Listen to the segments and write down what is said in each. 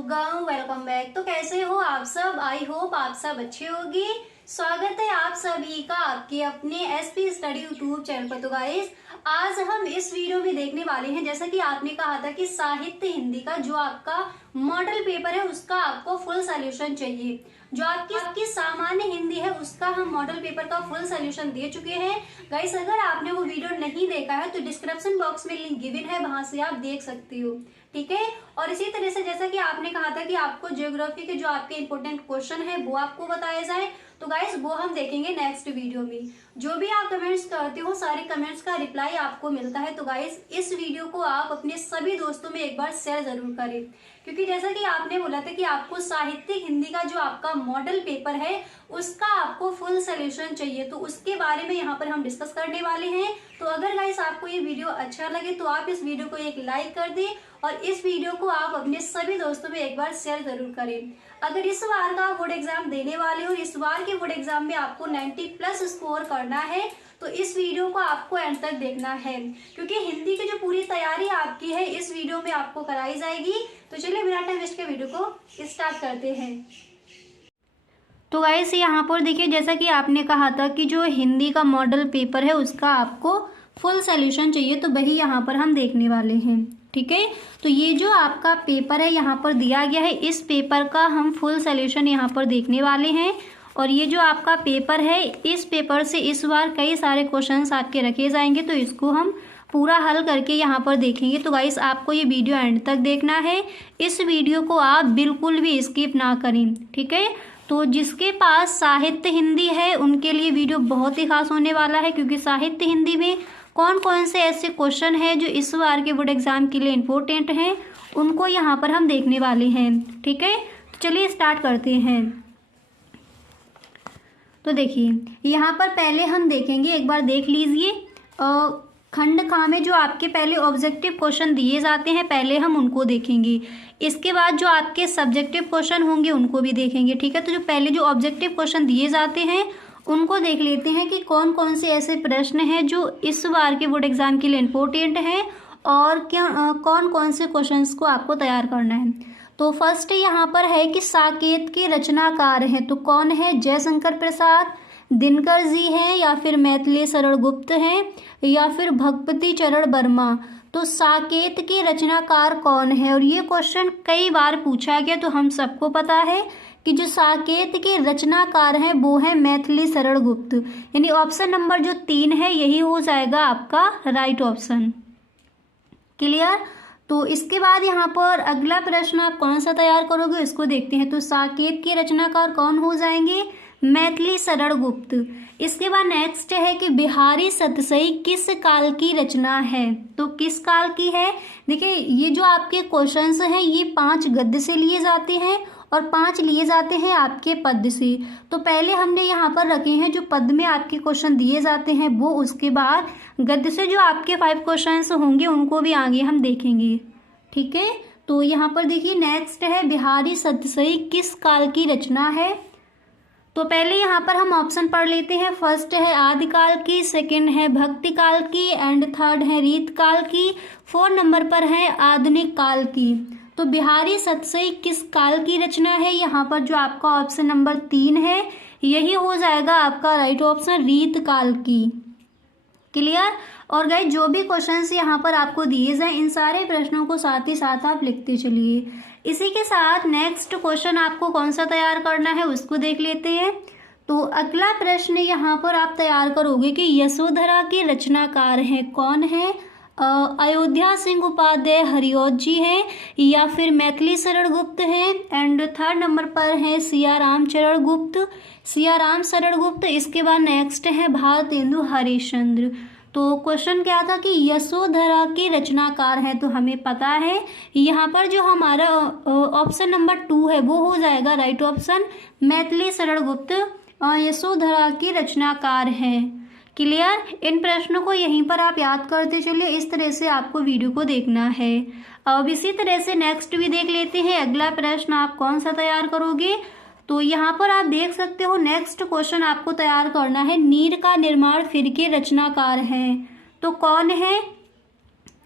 सुगम, welcome back. तो कैसे हो आप सब? आई होप आप सब अच्छे होंगे। स्वागत है आप सभी का आपके अपने एसपी स्टडी यूट्यूब चैनल पर। तो गाइस, आज हम इस वीडियो में देखने वाले हैं, जैसा कि आपने कहा था कि साहित्य हिंदी का जो आपका मॉडल पेपर है उसका आपको फुल सॉल्यूशन चाहिए। जो आपकी सामान्य हिंदी है उसका हम मॉडल पेपर का फुल सॉल्यूशन दे चुके हैं। गाइस, अगर आपने वो वीडियो नहीं देखा है तो डिस्क्रिप्शन बॉक्स में लिंक गिवन है, वहां से आप देख सकते हो। ठीक है। और इसी तरह से जैसा कि आपने कहा था कि आपको ज्योग्राफी के जो आपके इंपॉर्टेंट क्वेश्चन है वो आपको बताए जाए, तो गाइस वो हम देखेंगे नेक्स्ट वीडियो में। जो भी आप कमेंट्स करते हो सारे कमेंट्स का रिप्लाई आपको मिलता है। तो गाइस, इस वीडियो को आप अपने सभी दोस्तों में एक बार शेयर जरूर करें, क्योंकि जैसा कि आपने बोला था कि आपको साहित्यिक हिंदी का जो आपका मॉडल पेपर है उसका आपको फुल सोल्यूशन चाहिए, तो उसके बारे में यहाँ पर हम डिस्कस करने वाले हैं। तो अगर गाइस आपको ये वीडियो अच्छा लगे तो आप इस वीडियो को एक लाइक कर दें और इस वीडियो को आप अपने सभी दोस्तों में एक बार शेयर जरूर करें। अगर इस बार का बोर्ड एग्जाम देने वाले हो, इस बार के बोर्ड एग्जाम में आपको 90+ स्कोर करना है, तो इस वीडियो को आपको एंड तक देखना है, क्योंकि हिंदी की जो पूरी तैयारी आपकी है इस वीडियो में आपको कराई जाएगी। तो चलिए बिना टाइम वेस्ट के वीडियो को स्टार्ट करते हैं। तो गाइस, यहाँ पर देखिए, जैसा कि आपने कहा था कि जो हिंदी का मॉडल पेपर है उसका आपको फुल सॉल्यूशन चाहिए, तो वही यहाँ पर हम देखने वाले हैं। ठीक है। तो ये जो आपका पेपर है यहाँ पर दिया गया है, इस पेपर का हम फुल सॉल्यूशन यहाँ पर देखने वाले हैं। और ये जो आपका पेपर है, इस पेपर से इस बार कई सारे क्वेश्चंस आपके रखे जाएंगे, तो इसको हम पूरा हल करके यहाँ पर देखेंगे। तो गाइस, आपको ये वीडियो एंड तक देखना है, इस वीडियो को आप बिल्कुल भी स्किप ना करें। ठीक है। तो जिसके पास साहित्य हिंदी है उनके लिए वीडियो बहुत ही खास होने वाला है, क्योंकि साहित्य हिंदी में कौन कौन से ऐसे क्वेश्चन हैं जो इस बार के बोर्ड एग्जाम के लिए इम्पोर्टेंट हैं, उनको यहाँ पर हम देखने वाले हैं। ठीक है। तो चलिए स्टार्ट करते हैं। तो देखिए, यहाँ पर पहले हम देखेंगे, एक बार देख लीजिए, खंड खा में जो आपके पहले ऑब्जेक्टिव क्वेश्चन दिए जाते हैं पहले हम उनको देखेंगे। इसके बाद जो आपके सब्जेक्टिव क्वेश्चन होंगे उनको भी देखेंगे। ठीक है। तो जो पहले जो ऑब्जेक्टिव क्वेश्चन दिए जाते हैं उनको देख लेते हैं कि कौन कौन से ऐसे प्रश्न हैं जो इस बार के बोर्ड एग्जाम के लिए इम्पोर्टेंट हैं और क्या कौन कौन से क्वेश्चंस को आपको तैयार करना है। तो फर्स्ट यहाँ पर है कि साकेत के रचनाकार हैं, तो कौन है? जयशंकर प्रसाद, दिनकर जी हैं, या फिर मैथिली शरण गुप्त हैं, या फिर भगवती चरण वर्मा। तो साकेत के रचनाकार कौन है? और ये क्वेश्चन कई बार पूछा गया, तो हम सबको पता है कि जो साकेत के रचनाकार हैं वो है मैथिली शरण गुप्त, यानी ऑप्शन नंबर जो 3 है यही हो जाएगा आपका राइट ऑप्शन। क्लियर। तो इसके बाद यहाँ पर अगला प्रश्न आप कौन सा तैयार करोगे इसको देखते हैं। तो साकेत के रचनाकार कौन हो जाएंगे? मैथिली शरण गुप्त। इसके बाद नेक्स्ट है कि बिहारी सतसई किस काल की रचना है? तो किस काल की है? देखिए, ये जो आपके क्वेश्चंस हैं ये 5 गद्य से लिए जाते हैं और 5 लिए जाते हैं आपके पद्य से। तो पहले हमने यहाँ पर रखे हैं जो पद्य में आपके क्वेश्चन दिए जाते हैं वो, उसके बाद गद्य से जो आपके 5 क्वेश्चंस होंगे उनको भी आगे हम देखेंगे। ठीक है। तो यहाँ पर देखिए, नेक्स्ट है बिहारी सतसई किस काल की रचना है? तो पहले यहाँ पर हम ऑप्शन पढ़ लेते हैं। फर्स्ट है आदिकाल की, सेकंड है भक्ति काल की, एंड थर्ड है रीत काल की, 4 नंबर पर है आधुनिक काल की। तो बिहारी सतसई किस काल की रचना है? यहाँ पर जो आपका ऑप्शन नंबर 3 है यही हो जाएगा आपका राइट ऑप्शन, रीत काल की। क्लियर। और गाइस, जो भी क्वेश्चंस यहाँ पर आपको दिए जाए इन सारे प्रश्नों को साथ ही साथ आप लिखते चलिए। इसी के साथ नेक्स्ट क्वेश्चन आपको कौन सा तैयार करना है उसको देख लेते हैं। तो अगला प्रश्न यहाँ पर आप तैयार करोगे कि यशोधरा के रचनाकार हैं, कौन है? अयोध्या सिंह उपाध्याय हरिऔध जी हैं, या फिर मैथिली शरण गुप्त हैं, एंड थर्ड नंबर पर है सियाराम शरण गुप्त। इसके बाद नेक्स्ट है भारतेंदु हरिश्चंद्र। तो क्वेश्चन क्या था कि यशोधरा के रचनाकार हैं, तो हमें पता है यहाँ पर जो हमारा ऑप्शन नंबर 2 है वो हो जाएगा राइट ऑप्शन, मैथिली शरण गुप्त यशोधरा के रचनाकार हैं। क्लियर। इन प्रश्नों को यहीं पर आप याद करते चलिए, इस तरह से आपको वीडियो को देखना है। अब इसी तरह से नेक्स्ट भी देख लेते हैं। अगला प्रश्न आप कौन सा तैयार करोगे? तो यहाँ पर आप देख सकते हो नेक्स्ट क्वेश्चन आपको तैयार करना है, नीर का निर्माण फिर के रचनाकार हैं, तो कौन है?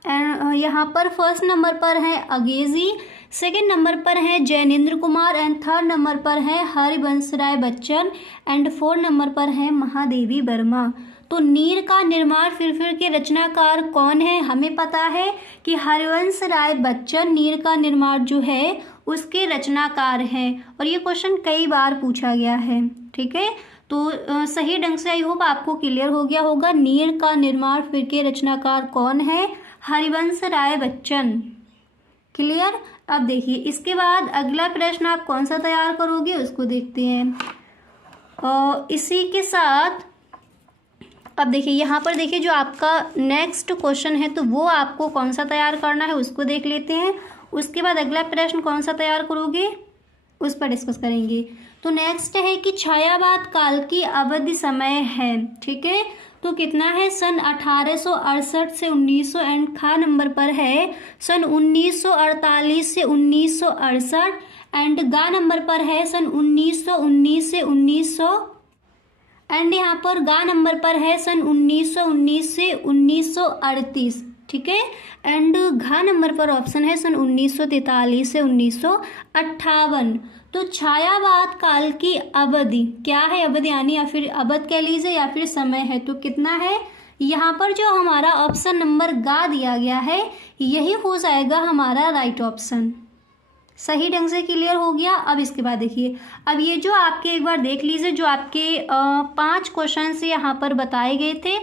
यहाँ पर फर्स्ट नंबर पर है अगेजी, सेकंड नंबर पर है Jainendra Kumar and third number पर है Harivansh Rai Bachchan and fourth number पर है महादेवी वर्मा। तो नीर का निर्माण फिर के रचनाकार कौन है? हमें पता है कि हरिवंश राय बच्चन नीर का निर्माण जो है उसके रचनाकार हैं और ये क्वेश्चन कई बार पूछा गया है। ठीक है, तो सही ढंग से आई होप आपको क्लियर हो गया होगा। नीर का निर्माण फिर के रचनाकार कौन है? हरिवंश राय बच्चन। क्लियर। अब देखिए इसके बाद अगला प्रश्न आप कौन सा तैयार करोगे उसको देखते हैं। और इसी के साथ अब देखिए यहाँ पर देखिए जो आपका नेक्स्ट क्वेश्चन है तो वो आपको कौन सा तैयार करना है उसको देख लेते हैं। उसके बाद अगला प्रश्न कौन सा तैयार करोगे उस पर डिस्कस करेंगे। तो नेक्स्ट है कि छायावाद काल की अवधि समय है। ठीक है, तो कितना है? सन 1868 से 1900 एंड खा नंबर पर है सन 1948 से 1968 एंड गा नंबर पर है सन 1919 से 1900 एंड यहाँ पर गा नंबर पर है सन 1919 से 1938। ठीक है, एंड घा नंबर पर ऑप्शन है सन 1943 से 1958। तो छायावाद काल की अवधि क्या है? अवधि यानी या फिर अवध कह लीजिए या फिर समय है। तो कितना है? यहाँ पर जो हमारा ऑप्शन नंबर गा दिया गया है यही हो जाएगा हमारा राइट ऑप्शन। सही ढंग से क्लियर हो गया। अब इसके बाद देखिए, अब ये जो आपके एक बार देख लीजिए जो आपके 5 क्वेश्चन से यहाँ पर बताए गए थे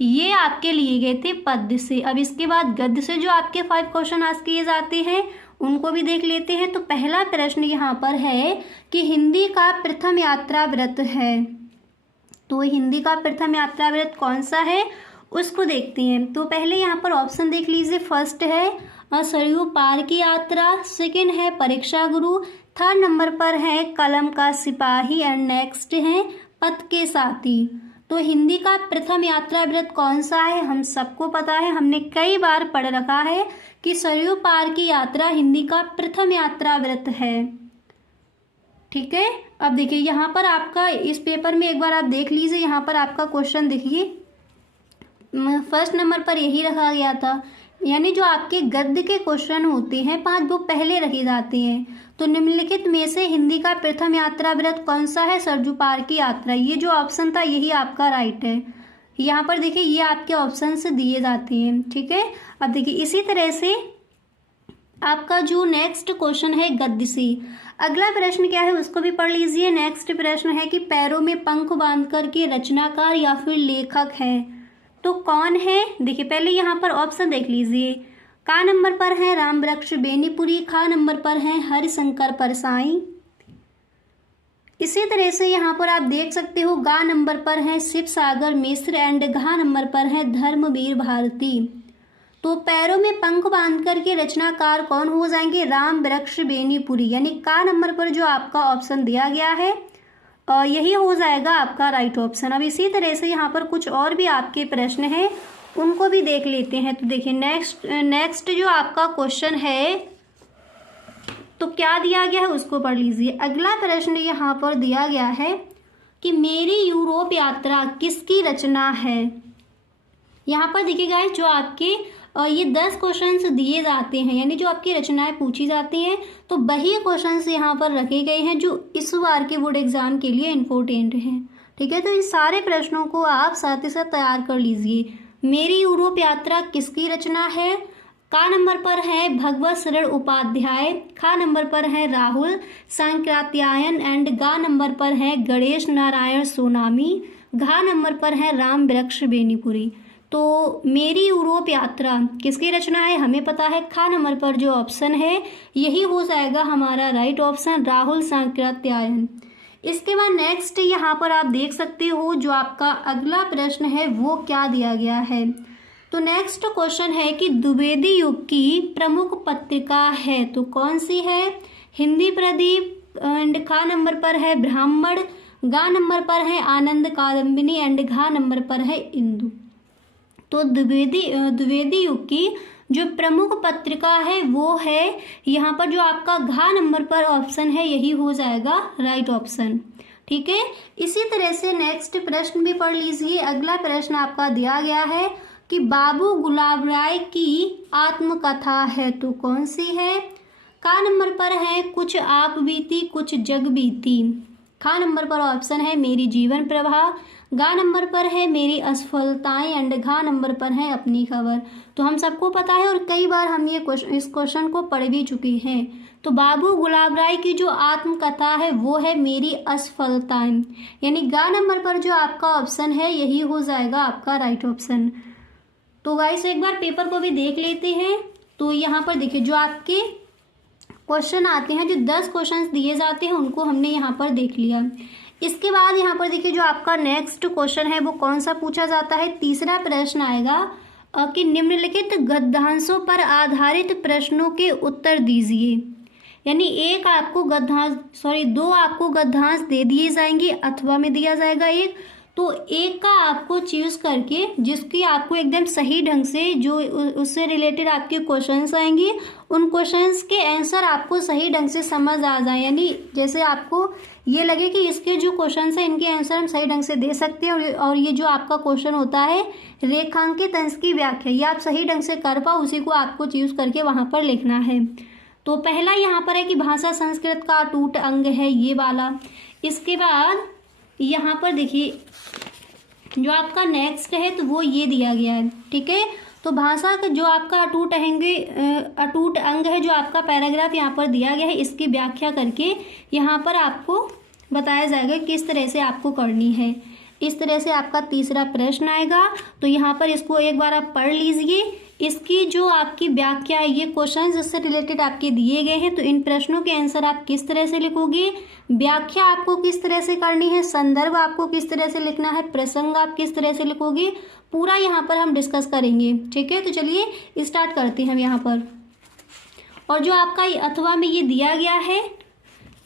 ये आपके लिए गए थे पद्य से। अब इसके बाद गद्य से जो आपके 5 क्वेश्चन आज किए जाते हैं उनको भी देख लेते हैं। तो पहला प्रश्न यहाँ पर है कि हिंदी का प्रथम यात्रा व्रत है। तो हिंदी का प्रथम यात्रा व्रत कौन सा है उसको देखते हैं। तो पहले यहाँ पर ऑप्शन देख लीजिए। फर्स्ट है सरयू पार की यात्रा, सेकंड है परीक्षा गुरु, थर्ड नंबर पर है कलम का सिपाही एंड नेक्स्ट है पथ के साथी। तो हिंदी का प्रथम यात्रा व्रत कौन सा है? हम सबको पता है, हमने कई बार पढ़ रखा है कि सरयू पार की यात्रा हिंदी का प्रथम यात्रा व्रत है। ठीक है, अब देखिए यहाँ पर आपका इस पेपर में एक बार आप देख लीजिए। यहाँ पर आपका क्वेश्चन देखिए फर्स्ट नंबर पर यही रखा गया था, यानी जो आपके गद्य के क्वेश्चन होते हैं 5 वो पहले रखे जाते हैं। तो निम्नलिखित में से हिंदी का प्रथम यात्रा व्रत कौन सा है? सरयू पार की यात्रा। ये जो ऑप्शन था यही आपका राइट है। यहाँ पर देखिए ये आपके ऑप्शन से दिए जाते हैं। ठीक है, अब देखिए इसी तरह से आपका जो नेक्स्ट क्वेश्चन है गद्य से। अगला प्रश्न क्या है उसको भी पढ़ लीजिए। नेक्स्ट प्रश्न है कि पैरों में पंख बांधकर के रचनाकार या फिर लेखक है तो कौन है? देखिए पहले यहाँ पर ऑप्शन देख लीजिए। का नंबर पर है राम वृक्ष बेनीपुरी, खा नंबर पर है हरिशंकर परसाई। इसी तरह से यहाँ पर आप देख सकते हो गा नंबर पर है शिव सागर मिश्र एंड घा नंबर पर है धर्मवीर भारती। तो पैरों में पंख बांधकर के रचनाकार कौन हो जाएंगे? राम वृक्ष बेनीपुरी। यानी का नंबर पर जो आपका ऑप्शन दिया गया है यही हो जाएगा आपका राइट ऑप्शन। अब इसी तरह से यहाँ पर कुछ और भी आपके प्रश्न हैं उनको भी देख लेते हैं। तो देखिए नेक्स्ट जो आपका क्वेश्चन है तो क्या दिया गया है उसको पढ़ लीजिए। अगला प्रश्न यहाँ पर दिया गया है कि मेरी यूरोप यात्रा किसकी रचना है। यहाँ पर देखिए गाइस जो आपके ये 10 क्वेश्चंस दिए जाते हैं यानी जो आपकी रचनाएं पूछी जाती हैं तो वही क्वेश्चंस यहाँ पर रखे गए हैं जो इस बार के बोर्ड एग्जाम के लिए इम्पोर्टेंट हैं। ठीक है, तो इन सारे प्रश्नों को आप साथ ही साथ तैयार कर लीजिए। मेरी यूरोप यात्रा किसकी रचना है? का नंबर पर है भगवत शरण उपाध्याय, खा नंबर पर है राहुल सांकृत्यायन एंड गा नंबर पर है गणेश नारायण सोनामी, घा नंबर पर है राम वृक्ष बेनीपुरी। तो मेरी यूरोप यात्रा किसकी रचना है हमें पता है। खा नंबर पर जो ऑप्शन है यही हो जाएगा हमारा राइट ऑप्शन राहुल सांकृत्यायन। इसके बाद नेक्स्ट यहाँ पर आप देख सकते हो जो आपका अगला प्रश्न है वो क्या दिया गया है। तो नेक्स्ट क्वेश्चन है कि द्विवेदी युग की प्रमुख पत्रिका है तो कौन सी है? हिंदी प्रदीप एंड खा नंबर पर है ब्राह्मण, गा नंबर पर है आनंद कादम्बिनी एंड घा नंबर पर है इंदु। तो द्विवेदी युग की जो प्रमुख पत्रिका है वो है यहाँ पर जो आपका घा नंबर पर ऑप्शन है यही हो जाएगा राइट ऑप्शन। ठीक है, इसी तरह से नेक्स्ट प्रश्न भी पढ़ लीजिए। अगला प्रश्न आपका दिया गया है कि बाबू गुलाब राय की आत्मकथा है तो कौन सी है? का नंबर पर है कुछ आप बीती कुछ जग बीती। खा नंबर पर ऑप्शन है मेरी जीवन प्रवाह। गा नंबर पर है मेरी असफलताएं एंड घा नंबर पर है अपनी खबर। तो हम सबको पता है और कई बार हम ये इस क्वेश्चन को पढ़ भी चुके हैं। तो बाबू गुलाब राय की जो आत्मकथा है वो है मेरी असफलताएं, यानी गा नंबर पर जो आपका ऑप्शन है यही हो जाएगा आपका राइट ऑप्शन। तो गाइस एक बार पेपर को भी देख लेते हैं। तो यहाँ पर देखिए जो आपके क्वेश्चन आते हैं, जो 10 क्वेश्चन दिए जाते हैं उनको हमने यहाँ पर देख लिया। इसके बाद यहाँ पर देखिए जो आपका नेक्स्ट क्वेश्चन है वो कौन सा पूछा जाता है। तीसरा प्रश्न आएगा कि निम्नलिखित गद्यांशों पर आधारित प्रश्नों के उत्तर दीजिए। यानी दो आपको गद्यांश दे दिए जाएंगे अथवा में दिया जाएगा एक, तो एक का आपको चूज करके जिसकी आपको एकदम सही ढंग से जो उससे रिलेटेड आपके क्वेश्चंस आएंगे उन क्वेश्चंस के आंसर आपको सही ढंग से समझ आ जाए, यानी जैसे आपको ये लगे कि इसके जो क्वेश्चंस हैं इनके आंसर हम सही ढंग से दे सकते हैं और ये जो आपका क्वेश्चन होता है रेखांकित अंश की व्याख्या, ये आप सही ढंग से कर पाओ उसी को आपको चूज करके वहाँ पर लिखना है। तो पहला यहाँ पर है कि भाषा संस्कृत का अटूट अंग है, ये वाला। इसके बाद यहाँ पर देखिए जो आपका नेक्स्ट है तो वो ये दिया गया है, ठीक है। तो भाषा का जो आपका अटूट अंग है जो आपका पैराग्राफ यहाँ पर दिया गया है इसकी व्याख्या करके यहाँ पर आपको बताया जाएगा किस तरह से आपको करनी है। इस तरह से आपका तीसरा प्रश्न आएगा। तो यहाँ पर इसको एक बार आप पढ़ लीजिए। इसकी जो आपकी व्याख्या है, ये क्वेश्चन जिससे रिलेटेड आपके दिए गए हैं, तो इन प्रश्नों के आंसर आप किस तरह से लिखोगे, व्याख्या आपको किस तरह से करनी है, संदर्भ आपको किस तरह से लिखना है, प्रसंग आप किस तरह से लिखोगे, पूरा यहाँ पर हम डिस्कस करेंगे, ठीक है। तो चलिए स्टार्ट करते हैं हम यहाँ पर। और जो आपका अथवा में ये दिया गया है,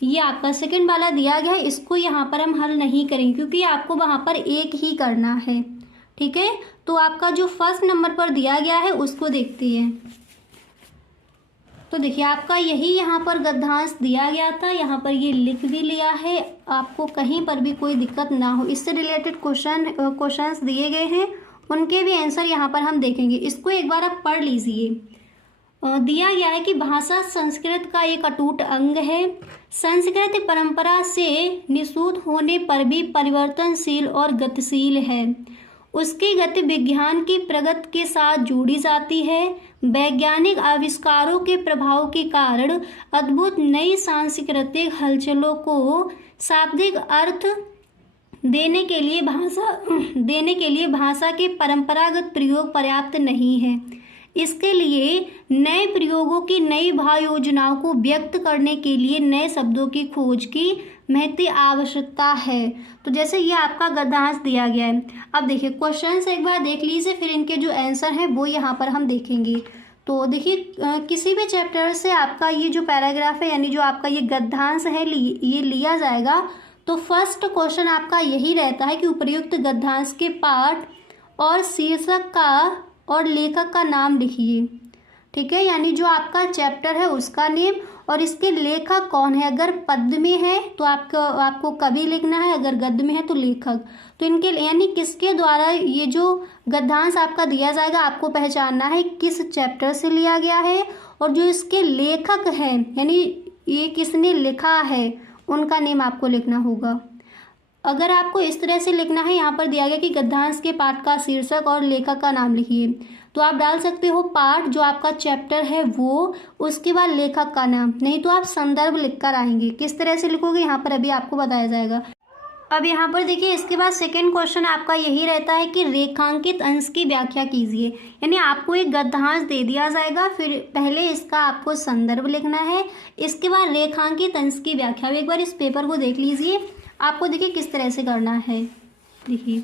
ये आपका सेकंड वाला दिया गया है, इसको यहाँ पर हम हल नहीं करेंगे क्योंकि आपको वहाँ पर एक ही करना है, ठीक है। तो आपका जो फर्स्ट नंबर पर दिया गया है उसको देखते हैं। तो देखिए आपका यही यहाँ पर गद्यांश दिया गया था, यहाँ पर ये लिख भी लिया है, आपको कहीं पर भी कोई दिक्कत ना हो। इससे रिलेटेड क्वेश्चंस दिए गए हैं उनके भी आंसर यहाँ पर हम देखेंगे। इसको एक बार आप पढ़ लीजिए। दिया गया है कि भाषा संस्कृत का एक अटूट अंग है, संस्कृत परंपरा से निषूद होने पर भी परिवर्तनशील और गतिशील है, उसकी गति विज्ञान की प्रगति के साथ जोड़ी जाती है, वैज्ञानिक आविष्कारों के प्रभाव के कारण अद्भुत नई सांस्कृतिक हलचलों को शाब्दिक अर्थ देने के लिए भाषा के परंपरागत प्रयोग पर्याप्त नहीं है, इसके लिए नए प्रयोगों की नई भाव योजनाओं को व्यक्त करने के लिए नए शब्दों की खोज की महती आवश्यकता है। तो जैसे ये आपका गद्यांश दिया गया है। अब देखिए क्वेश्चन से एक बार देख लीजिए, फिर इनके जो आंसर हैं वो यहाँ पर हम देखेंगे। तो देखिए किसी भी चैप्टर से आपका ये जो पैराग्राफ है यानी जो आपका ये गद्यांश है ये लिया जाएगा। तो फर्स्ट क्वेश्चन आपका यही रहता है कि उपर्युक्त गद्यांश के पाठ और शीर्षक का और लेखक का नाम लिखिए, ठीक है। यानी जो आपका चैप्टर है उसका नेम और इसके लेखक कौन है। अगर पद्य में है तो आपको कवि लिखना है, अगर गद्य में है तो लेखक। तो इनके यानी किसके द्वारा ये जो गद्यांश आपका दिया जाएगा आपको पहचानना है किस चैप्टर से लिया गया है और जो इसके लेखक हैं यानी ये किसने लिखा है उनका नेम आपको लिखना होगा। अगर आपको इस तरह से लिखना है, यहाँ पर दिया गया कि गद्यांश के पाठ का शीर्षक और लेखक का नाम लिखिए, तो आप डाल सकते हो पाठ जो आपका चैप्टर है वो, उसके बाद लेखक का नाम, नहीं तो आप संदर्भ लिखकर आएंगे। किस तरह से लिखोगे यहाँ पर अभी आपको बताया जाएगा। अब यहाँ पर देखिए इसके बाद सेकंड क्वेश्चन आपका यही रहता है कि रेखांकित अंश की व्याख्या कीजिए। यानी आपको एक गद्यांश दे दिया जाएगा, फिर पहले इसका आपको संदर्भ लिखना है, इसके बाद रेखांकित अंश की व्याख्या। एक बार इस पेपर को देख लीजिए, आपको देखिए किस तरह से करना है। देखिए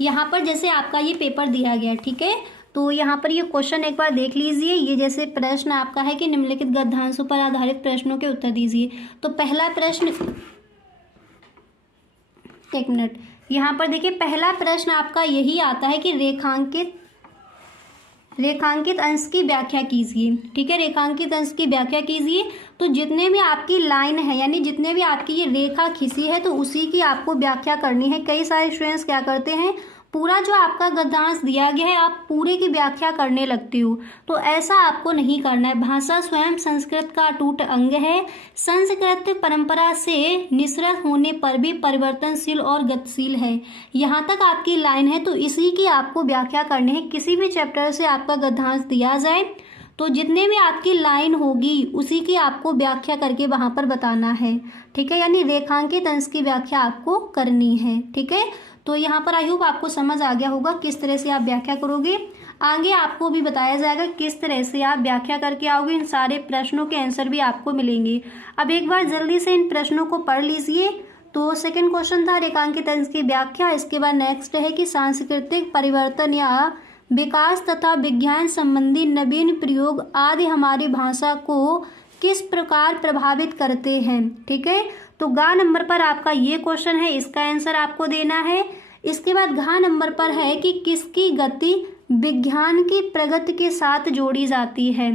यहाँ पर जैसे आपका ये पेपर दिया गया, ठीक है। तो यहाँ पर ये क्वेश्चन एक बार देख लीजिए। ये जैसे प्रश्न आपका है कि निम्नलिखित गद्यांशों पर आधारित प्रश्नों के उत्तर दीजिए। तो पहला प्रश्न, एक मिनट, यहाँ पर देखिए पहला प्रश्न आपका यही आता है कि रेखांकित अंश की व्याख्या कीजिए, ठीक है। रेखांकित अंश की व्याख्या कीजिए। तो जितने भी आपकी लाइन है यानी जितने भी आपकी ये रेखा खींची है तो उसी की आपको व्याख्या करनी है। कई सारे स्टूडेंट्स क्या करते हैं पूरा जो आपका गद्यांश दिया गया है आप पूरे की व्याख्या करने लगते हो, तो ऐसा आपको नहीं करना है। भाषा स्वयं संस्कृत का अटूट अंग है। संस्कृत परंपरा से निःसृत होने पर भी परिवर्तनशील और गतिशील है। यहाँ तक आपकी लाइन है तो इसी की आपको व्याख्या करनी है। किसी भी चैप्टर से आपका गद्यांश दिया जाए तो जितने भी आपकी लाइन होगी उसी की आपको व्याख्या करके वहाँ पर बताना है, ठीक है। यानी रेखांकित अंश की व्याख्या आपको करनी है, ठीक है। तो यहाँ पर आई होप आपको समझ आ गया होगा किस तरह से आप व्याख्या करोगे। आगे आपको भी बताया जाएगा किस तरह से आप व्याख्या करके आओगे। इन सारे प्रश्नों के आंसर भी आपको मिलेंगे। अब एक बार जल्दी से इन प्रश्नों को पढ़ लीजिए। तो सेकंड क्वेश्चन था रेखांकित अंश की व्याख्या। इसके बाद नेक्स्ट है कि सांस्कृतिक परिवर्तन या विकास तथा विज्ञान संबंधी नवीन प्रयोग आदि हमारी भाषा को किस प्रकार प्रभावित करते हैं, ठीक है। तो गा नंबर पर आपका ये क्वेश्चन है, इसका आंसर आपको देना है। इसके बाद घा नंबर पर है कि किसकी गति विज्ञान की प्रगति के साथ जोड़ी जाती है।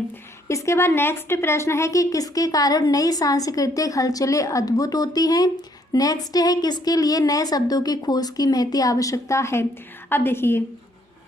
इसके बाद नेक्स्ट प्रश्न है कि किसके कारण नई सांस्कृतिक हलचलें अद्भुत होती हैं। नेक्स्ट है किसके लिए नए शब्दों की खोज की महती आवश्यकता है। अब देखिए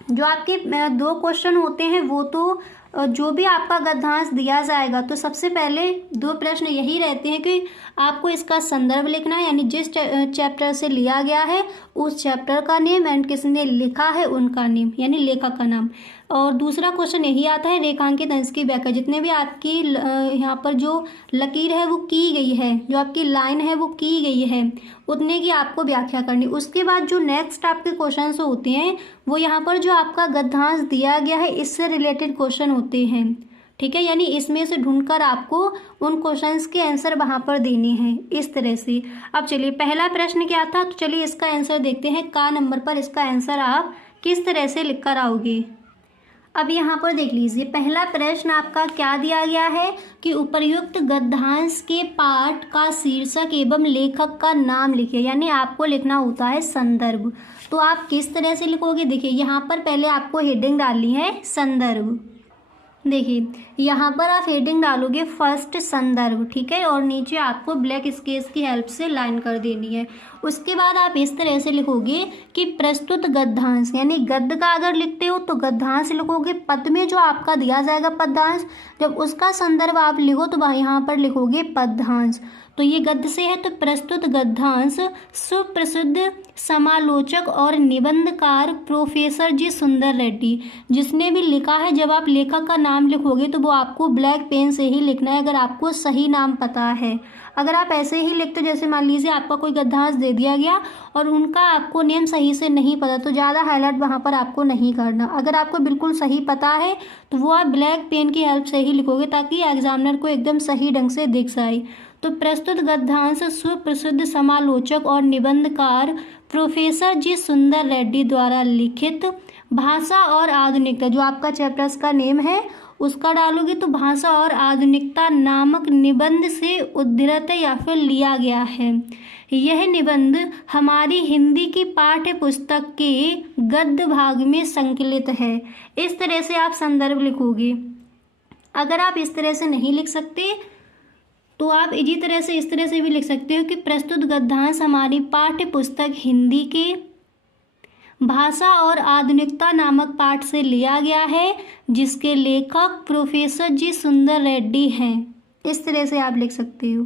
जो आपके दो क्वेश्चन होते हैं वो तो जो भी आपका गद्यांश दिया जाएगा तो सबसे पहले दो प्रश्न यही रहते हैं कि आपको इसका संदर्भ लिखना है, यानी जिस चैप्टर से लिया गया है उस चैप्टर का नेम एंड किसने लिखा है उनका नेम, यानी लेखक का नाम। और दूसरा क्वेश्चन यही आता है रेखांकित अंश की व्याख्या। जितने भी आपकी यहाँ पर जो लकीर है वो की गई है, जो आपकी लाइन है वो की गई है, उतने की आपको व्याख्या करनी। उसके बाद जो नेक्स्ट आपके क्वेश्चन होते हैं वो यहाँ पर जो आपका गद्यांश दिया गया है इससे रिलेटेड क्वेश्चन होते हैं, ठीक है। यानी इसमें से ढूंढकर आपको उन क्वेश्चंस के आंसर वहाँ पर देने हैं, इस तरह से। अब चलिए पहला प्रश्न क्या था, तो चलिए इसका आंसर देखते हैं। का नंबर पर इसका आंसर आप किस तरह से लिख कर आओगे। अब यहाँ पर देख लीजिए पहला प्रश्न आपका क्या दिया गया है कि उपर्युक्त गद्यांश के पाठ का शीर्षक एवं लेखक का नाम लिखिए, यानी आपको लिखना होता है संदर्भ। तो आप किस तरह से लिखोगे, देखिए यहाँ पर पहले आपको हेडिंग डालनी है संदर्भ। देखिए यहाँ पर आप हेडिंग डालोगे फर्स्ट संदर्भ, ठीक है, और नीचे आपको ब्लैक स्केच की हेल्प से लाइन कर देनी है। उसके बाद आप इस तरह से लिखोगे कि प्रस्तुत गद्यांश, यानी गद्य का अगर लिखते हो तो गद्यांश लिखोगे। पद में जो आपका दिया जाएगा पद्यांश, जब उसका संदर्भ आप लिखो तो वहाँ यहाँ पर लिखोगे पद्यांश। तो ये गद्य से है तो प्रस्तुत गद्यांश सुप्रसिद्ध समालोचक और निबंधकार प्रोफेसर जी सुंदर रेड्डी, जिसने भी लिखा है। जब आप लेखक का नाम लिखोगे तो वो आपको ब्लैक पेन से ही लिखना है अगर आपको सही नाम पता है। अगर आप ऐसे ही लिखते, जैसे मान लीजिए आपका कोई गद्यांश दे दिया गया और उनका आपको नेम सही से नहीं पता, तो ज़्यादा हाईलाइट वहाँ पर आपको नहीं करना। अगर आपको बिल्कुल सही पता है तो वो आप ब्लैक पेन की हेल्प से ही लिखोगे ताकि एग्जामिनर को एकदम सही ढंग से दिख जाए। तो प्रस्तुत गद्यांश सुप्रसिद्ध समालोचक और निबंधकार प्रोफेसर जी सुंदर रेड्डी द्वारा लिखित भाषा और आधुनिकता, जो आपका चैप्टर्स का नेम है उसका डालोगे तो भाषा और आधुनिकता नामक निबंध से उद्धृत या फिर लिया गया है। यह निबंध हमारी हिंदी की पाठ्य पुस्तक के गद्य भाग में संकलित है। इस तरह से आप संदर्भ लिखोगे। अगर आप इस तरह से नहीं लिख सकते तो आप इसी तरह से इस तरह से भी लिख सकते हो कि प्रस्तुत गद्यांश हमारी पाठ्य पुस्तक हिंदी के भाषा और आधुनिकता नामक पाठ से लिया गया है, जिसके लेखक प्रोफेसर जी सुंदर रेड्डी हैं। इस तरह से आप लिख सकते हो,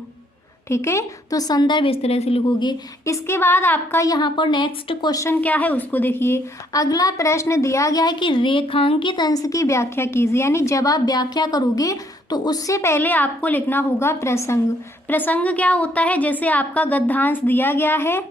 ठीक है। तो संदर्भ इस तरह से लिखोगे। इसके बाद आपका यहाँ पर नेक्स्ट क्वेश्चन क्या है उसको देखिए। अगला प्रश्न दिया गया है कि रेखांकित अंश की व्याख्या कीजिए, यानी जब आप व्याख्या करोगे तो उससे पहले आपको लिखना होगा प्रसंग। प्रसंग क्या होता है, जैसे आपका गद्यांश दिया गया है,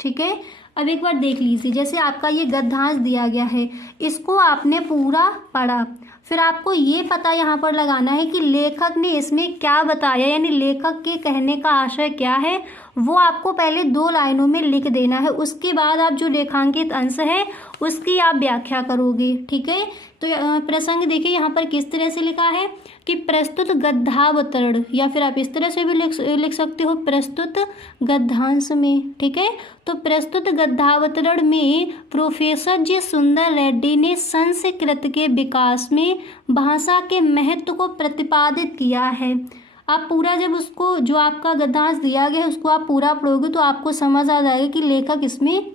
ठीक है। अब एक बार देख लीजिए, जैसे आपका ये गद्यांश दिया गया है, इसको आपने पूरा पढ़ा, फिर आपको ये पता यहाँ पर लगाना है कि लेखक ने इसमें क्या बताया, यानी लेखक के कहने का आशय क्या है, वो आपको पहले 2 लाइनों में लिख देना है। उसके बाद आप जो रेखांकित अंश है उसकी आप व्याख्या करोगे, ठीक है। तो प्रसंग देखिए यहाँ पर किस तरह से लिखा है कि प्रस्तुत गद्यावतरण, या फिर आप इस तरह से भी लिख सकते हो प्रस्तुत गद्यांश में, ठीक है। तो प्रस्तुत गद्यावतरण में प्रोफेसर जी सुंदर रेड्डी ने संस्कृत के विकास में भाषा के महत्व को प्रतिपादित किया है। आप पूरा जब उसको जो आपका गद्यांश दिया गया है उसको आप पूरा पढ़ोगे तो आपको समझ आ जाएगा कि लेखक इसमें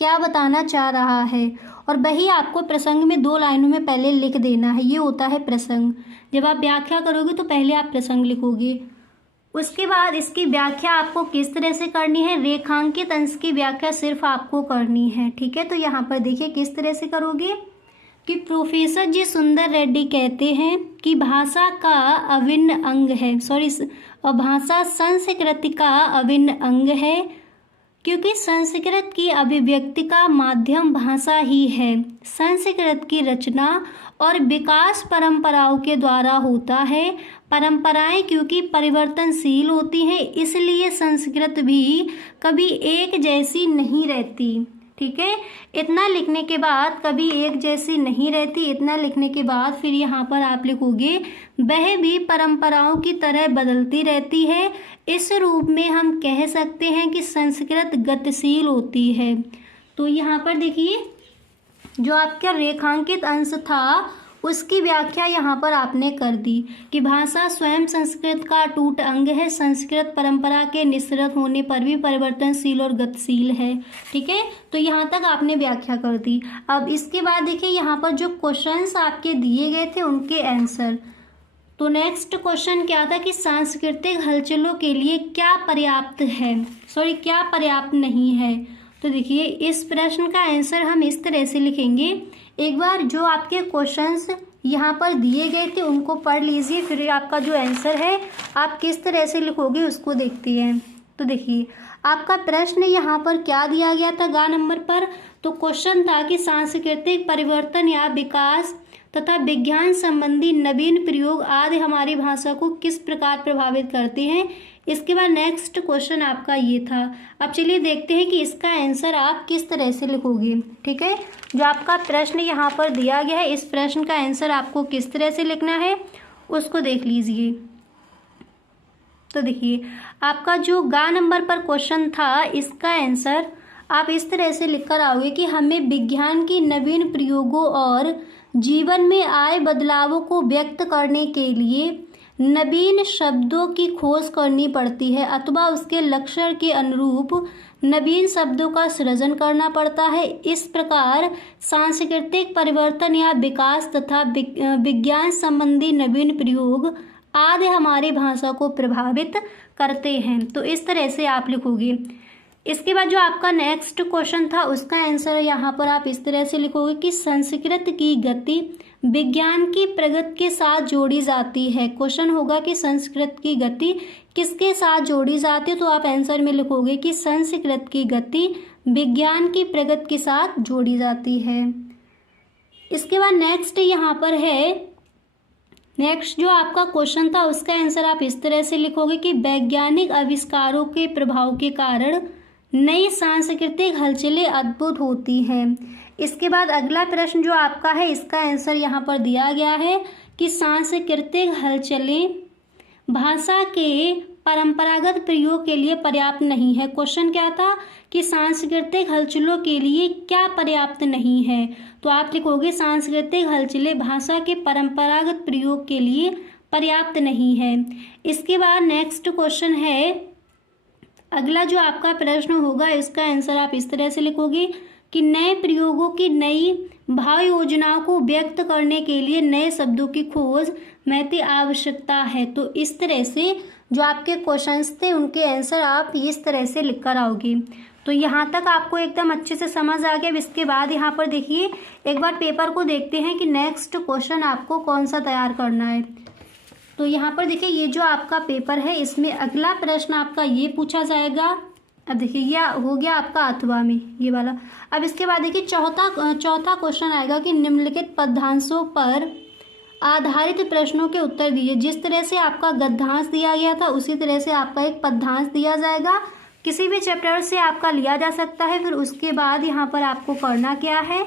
क्या बताना चाह रहा है, और वही आपको प्रसंग में 2 लाइनों में पहले लिख देना है। ये होता है प्रसंग। जब आप व्याख्या करोगे तो पहले आप प्रसंग लिखोगे। उसके बाद इसकी व्याख्या आपको किस तरह से करनी है, रेखांकित अंश की व्याख्या सिर्फ आपको करनी है। ठीक है, तो यहाँ पर देखिए किस तरह से करोगे कि प्रोफेसर जी सुंदर रेड्डी कहते हैं कि भाषा का अभिन्न अंग है, भाषा संस्कृति का अभिन्न अंग है, क्योंकि संस्कृत की अभिव्यक्ति का माध्यम भाषा ही है। संस्कृत की रचना और विकास परंपराओं के द्वारा होता है। परंपराएं क्योंकि परिवर्तनशील होती हैं, इसलिए संस्कृत भी कभी एक जैसी नहीं रहती। ठीक है, इतना लिखने के बाद कभी एक जैसी नहीं रहती, इतना लिखने के बाद फिर यहाँ पर आप लिखोगे वह भी परंपराओं की तरह बदलती रहती है। इस रूप में हम कह सकते हैं कि संस्कृत गतिशील होती है। तो यहाँ पर देखिए जो आपका रेखांकित अंश था उसकी व्याख्या यहाँ पर आपने कर दी कि भाषा स्वयं संस्कृत का अटूट अंग है। संस्कृत परंपरा के निःसृत होने पर भी परिवर्तनशील और गतिशील है। ठीक है, तो यहाँ तक आपने व्याख्या कर दी। अब इसके बाद देखिए यहाँ पर जो क्वेश्चंस आपके दिए गए थे उनके आंसर। तो नेक्स्ट क्वेश्चन क्या था कि सांस्कृतिक हलचलों के लिए क्या पर्याप्त है, क्या पर्याप्त नहीं है। तो देखिए इस प्रश्न का आंसर हम इस तरह से लिखेंगे। एक बार जो आपके क्वेश्चंस यहाँ पर दिए गए थे उनको पढ़ लीजिए, फिर आपका जो आंसर है आप किस तरह से लिखोगे उसको देखते हैं। तो देखिए आपका प्रश्न यहाँ पर क्या दिया गया था ग नंबर पर। तो क्वेश्चन था कि सांस्कृतिक परिवर्तन या विकास तथा विज्ञान संबंधी नवीन प्रयोग आदि हमारी भाषा को किस प्रकार प्रभावित करते हैं। इसके बाद नेक्स्ट क्वेश्चन आपका ये था। अब चलिए देखते हैं कि इसका आंसर आप किस तरह से लिखोगे। ठीक है, जो आपका प्रश्न यहाँ पर दिया गया है इस प्रश्न का आंसर आपको किस तरह से लिखना है उसको देख लीजिए। तो देखिए आपका जो ग नंबर पर क्वेश्चन था इसका आंसर आप इस तरह से लिख कर आओगे कि हमें विज्ञान की नवीन प्रयोगों और जीवन में आए बदलावों को व्यक्त करने के लिए नवीन शब्दों की खोज करनी पड़ती है अथवा उसके लक्षण के अनुरूप नवीन शब्दों का सृजन करना पड़ता है। इस प्रकार सांस्कृतिक परिवर्तन या विकास तथा विज्ञान संबंधी नवीन प्रयोग आदि हमारी भाषा को प्रभावित करते हैं। तो इस तरह से आप लिखोगे। इसके बाद जो आपका नेक्स्ट क्वेश्चन था उसका आंसर यहाँ पर आप इस तरह से लिखोगे कि संस्कृत की गति विज्ञान की प्रगति के साथ जोड़ी जाती है। क्वेश्चन होगा कि संस्कृत की गति किसके साथ जोड़ी जाती है, तो आप आंसर में लिखोगे कि संस्कृत की गति विज्ञान की प्रगति के साथ जोड़ी जाती है। इसके बाद नेक्स्ट यहाँ पर है, नेक्स्ट जो आपका क्वेश्चन था उसका आंसर आप इस तरह से लिखोगे कि वैज्ञानिक आविष्कारों के प्रभाव के कारण नई सांस्कृतिक हलचलें अद्भुत होती हैं। इसके बाद अगला प्रश्न जो आपका है इसका आंसर यहाँ पर दिया गया है कि सांस्कृतिक हलचलें भाषा के परंपरागत प्रयोग के लिए पर्याप्त नहीं है। क्वेश्चन क्या था कि सांस्कृतिक हलचलों के लिए क्या पर्याप्त नहीं है, तो आप लिखोगे सांस्कृतिक हलचलें भाषा के परंपरागत प्रयोग के लिए पर्याप्त नहीं है। इसके बाद नेक्स्ट क्वेश्चन है, अगला जो आपका प्रश्न होगा इसका आंसर आप इस तरह से लिखोगे कि नए प्रयोगों की नई भाव योजनाओं को व्यक्त करने के लिए नए शब्दों की खोज महती आवश्यकता है। तो इस तरह से जो आपके क्वेश्चंस थे उनके आंसर आप इस तरह से लिख कर आओगे। तो यहाँ तक आपको एकदम अच्छे से समझ आ गया। इसके बाद यहाँ पर देखिए एक बार पेपर को देखते हैं कि नेक्स्ट क्वेश्चन आपको कौन सा तैयार करना है। तो यहाँ पर देखिए ये जो आपका पेपर है इसमें अगला प्रश्न आपका ये पूछा जाएगा। अब देखिए यह हो गया आपका अथवा में ये वाला। अब इसके बाद देखिए चौथा क्वेश्चन आएगा कि निम्नलिखित पद्यांशों पर आधारित प्रश्नों के उत्तर दीजिए। जिस तरह से आपका गद्यांश दिया गया था उसी तरह से आपका एक पद्यांश दिया जाएगा। किसी भी चैप्टर से आपका लिया जा सकता है। फिर उसके बाद यहाँ पर आपको करना क्या है,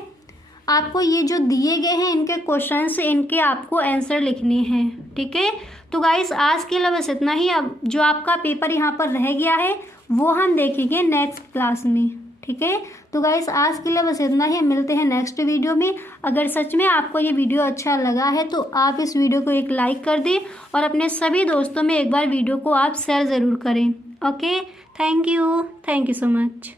आपको ये जो दिए गए हैं इनके क्वेश्चंस इनके आपको आंसर लिखने हैं। ठीक है, तो गाइस आज के लिए बस इतना ही। अब जो आपका पेपर यहाँ पर रह गया है वो हम देखेंगे नेक्स्ट क्लास में। ठीक है, तो गाइस आज के लिए बस इतना ही। मिलते हैं नेक्स्ट वीडियो में। अगर सच में आपको ये वीडियो अच्छा लगा है तो आप इस वीडियो को एक लाइक कर दें और अपने सभी दोस्तों में एक बार वीडियो को आप शेयर ज़रूर करें। Okay, thank you so much.